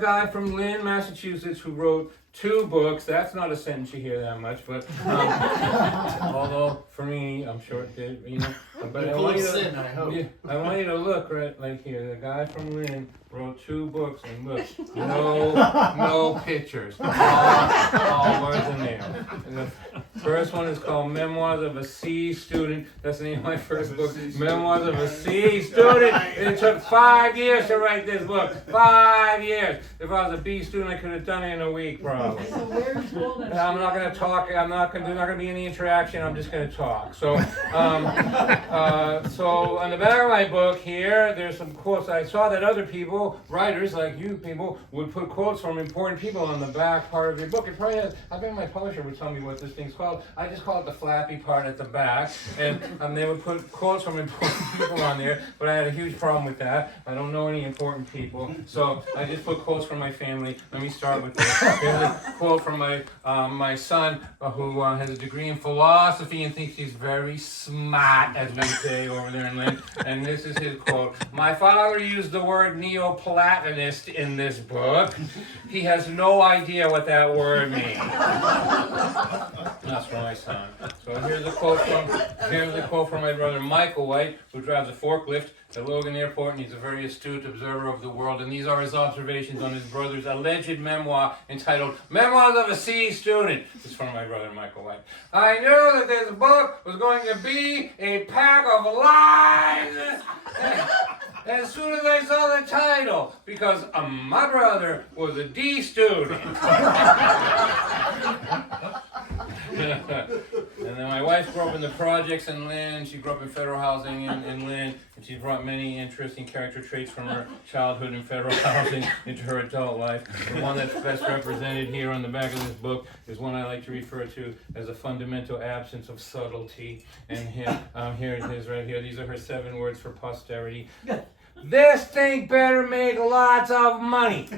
Guy from Lynn, Massachusetts, who wrote 2 books. That's not a sentence you hear that much, but although for me, I'm sure it did, you know. But I want you to, I hope. I want you to look right here. The guy from Lynn wrote 2 books, and look, no pictures, all words in there. And the first one is called Memoirs of a C Student. That's the name of my first book, Memoirs of a C Student. It took 5 years to write this book. 5 years. If I was a B student, I could have done it in a week, probably. So where's Walnut? I'm not going to talk. There's not going to be any interaction. I'm just going to talk. So, so on the back of my book here, there's some quotes. I saw that other people, writers like you people, would put quotes from important people on the back part of your book. It probably has. I bet my publisher would tell me what this thing's called. I just call it the flappy part at the back, and they would put quotes from important people on there. But I had a huge problem with that. I don't know any important people, so I just put quotes from my family. Let me start with this. Here's a quote from my son, who has a degree in philosophy and thinks he's very smart, as we say over there in Lynn. And this is his quote: "My father used the word Neoplatonist in this book. He has no idea what that word means." That's from my son. So here's a quote from my brother Michael White, who drives a forklift at Logan Airport, and he's a very astute observer of the world. And these are his observations on his brother's alleged memoir entitled Memoirs of a C Student. This is from my brother Michael White. "I knew that this book was going to be a pack of lies as soon as I saw the title, because my brother was a D student." And then my wife grew up in the projects in Lynn. She grew up in federal housing in Lynn, and she brought many interesting character traits from her childhood in federal housing into her adult life. The one that's best represented here on the back of this book is one I like to refer to as a fundamental absence of subtlety. And here it is right here. These are her 7 words for posterity. "This thing better make lots of money."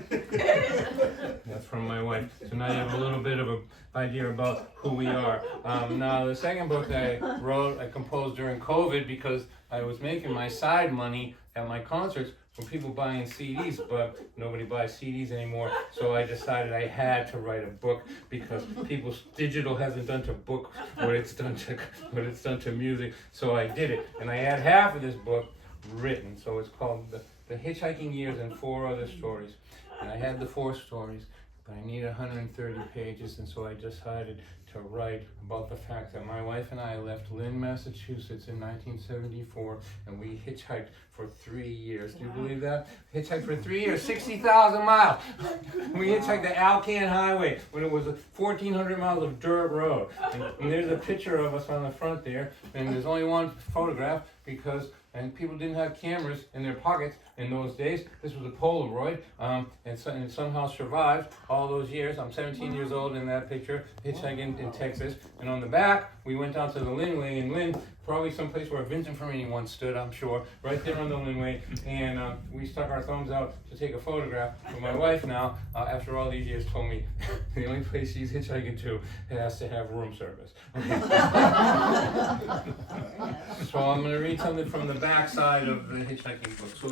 That's from my wife. So now you have a little bit of an idea about who we are. Now, the second book that I composed during COVID because I was making my side money at my concerts from people buying CDs, but nobody buys CDs anymore. So I decided I had to write a book because digital hasn't done to books what it's done to music. So I did it, and I had half of this book written. So it's called the Hitchhiking Years and 4 Other Stories. And I had the 4 stories, but I need 130 pages, and so I decided to write about the fact that my wife and I left Lynn, Massachusetts in 1974, and we hitchhiked for 3 years. Do you believe that? Hitchhiked for 3 years, 60,000 miles. We hitchhiked the Alcan Highway when it was 1,400 miles of dirt road. And there's a picture of us on the front there, and there's only one photograph because people didn't have cameras in their pockets in those days. This was a Polaroid, and it somehow survived all those years. I'm 17 years old in that picture, hitchhiking in Texas. And on the back, we went down to the Linway in Lynn, probably someplace where Vincent Fernini once stood, I'm sure, right there on the Linway. And we stuck our thumbs out to take a photograph. But my wife now, after all these years, told me the only place she's hitchhiking to has to have room service. Okay. So I'm going to read something from the back side of the hitchhiking book. So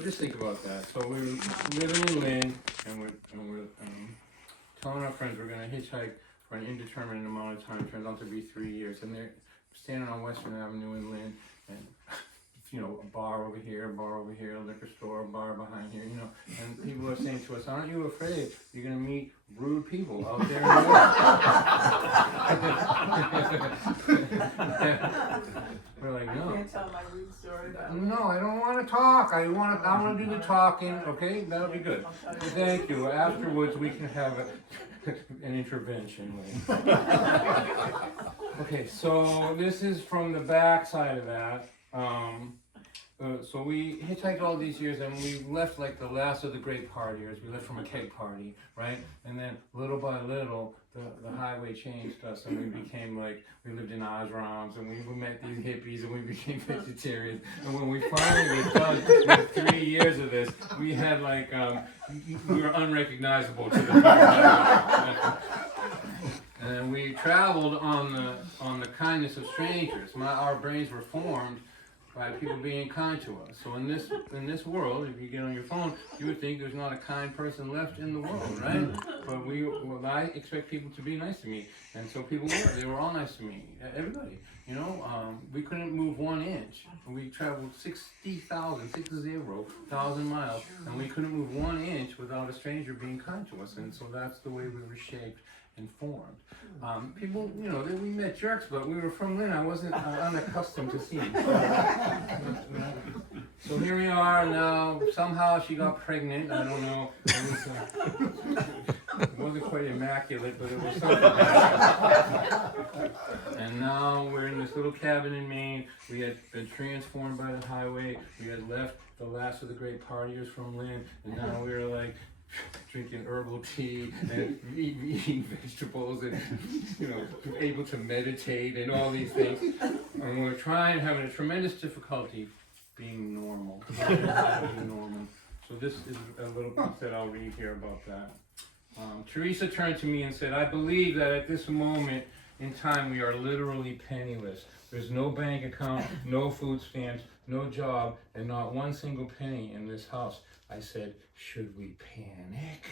just think about that. So we're living in Lynn, and we're telling our friends we're going to hitchhike for an indeterminate amount of time. It turns out to be 3 years, and they're standing on Western Avenue in Lynn, and a bar over here, a liquor store, a bar behind here, and people are saying to us, "Aren't you afraid you're going to meet rude people out there in the world?" We're like, "No. I can't tell my rude story about No, I don't want to talk. I want to do the talking. Okay, that'll be good. Thank you. Afterwards, we can have an intervention." Okay, so this is from the back side of that. So we hitchhiked all these years, and we left like the last of the great partiers. We left from a keg party, right? And then little by little, the highway changed us, and we became we lived in ashrams, and we met these hippies, and we became vegetarians. And when we finally were done with 3 years of this, we had we were unrecognizable to the people. And we traveled on the kindness of strangers. Our brains were formed by people being kind to us. So in this world, if you get on your phone, you would think there's not a kind person left in the world, right? But I expect people to be nice to me, and so people were. They were all nice to me. Everybody, you know. We couldn't move 1 inch. We traveled 60,000 miles, and we couldn't move 1 inch without a stranger being kind to us. And so that's the way we were shaped and formed. People, you know, we met jerks, but we were from Lynn. I wasn't unaccustomed to seeing. So here we are now. Somehow she got pregnant. I don't know. It wasn't quite immaculate, but it was something. And now we're in this little cabin in Maine. We had been transformed by the highway. We had left the last of the great partiers from Lynn, and now we were like drinking herbal tea and eating vegetables and, you know, able to meditate and all these things. And we're having a tremendous difficulty being normal. So this is a little piece that I'll read here about that. Teresa turned to me and said, I believe that at this moment in time we are literally penniless. There's no bank account, no food stamps, no job, and not one single penny in this house. I said, should we panic?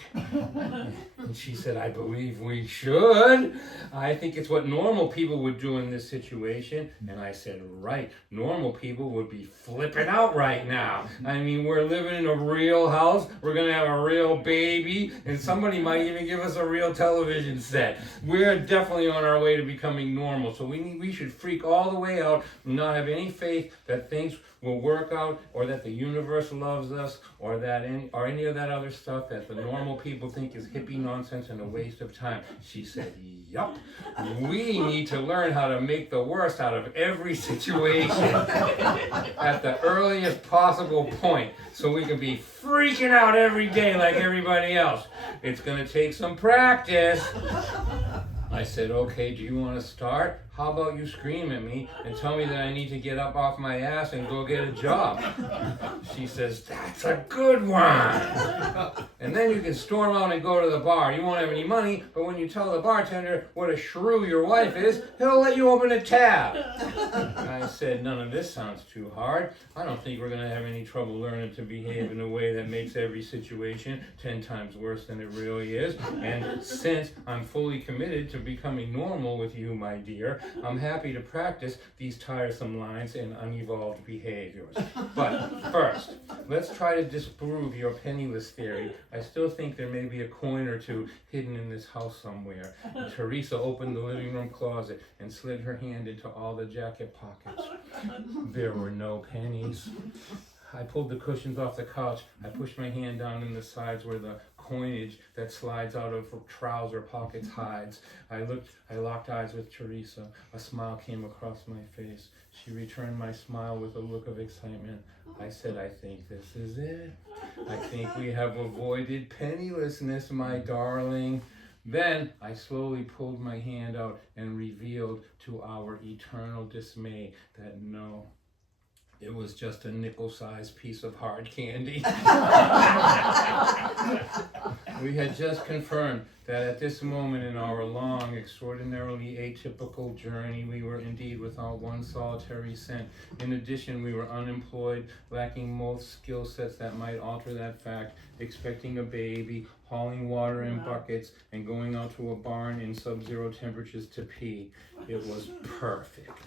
And she said, I believe we should. I think it's what normal people would do in this situation. And I said, right, normal people would be flipping out right now. I mean, we're living in a real house. We're going to have a real baby. And somebody might even give us a real television set. We're definitely on our way to becoming normal. So we should freak all the way out and not have any faith that things will work out, or that the universe loves us, or that any of that other stuff that the normal people think is hippie nonsense and a waste of time. She said, yup, we need to learn how to make the worst out of every situation at the earliest possible point, so we can be freaking out every day like everybody else. It's gonna take some practice. I said, okay, do you want to start? How about you scream at me and tell me that I need to get up off my ass and go get a job? She says, that's a good one. And then you can storm out and go to the bar. You won't have any money, but when you tell the bartender what a shrew your wife is, he'll let you open a tab. I said, none of this sounds too hard. I don't think we're going to have any trouble learning to behave in a way that makes every situation 10 times worse than it really is. And since I'm fully committed to becoming normal with you, my dear, I'm happy to practice these tiresome lines and unevolved behaviors. But first, let's try to disprove your penniless theory. I still think there may be a coin or two hidden in this house somewhere. And Teresa opened the living room closet and slid her hand into all the jacket pockets. There were no pennies. I pulled the cushions off the couch. I pushed my hand down in the sides where the coinage that slides out of trouser pockets hides. I locked eyes with Teresa. A smile came across my face. She returned my smile with a look of excitement. I said, I think this is it. I think we have avoided pennilessness, my darling. Then I slowly pulled my hand out and revealed to our eternal dismay that no, it was just a nickel-sized piece of hard candy. We had just confirmed that at this moment in our long, extraordinarily atypical journey, we were indeed without one solitary cent. In addition, we were unemployed, lacking most skill sets that might alter that fact, expecting a baby, hauling water in buckets, and going out to a barn in sub-zero temperatures to pee. It was perfect.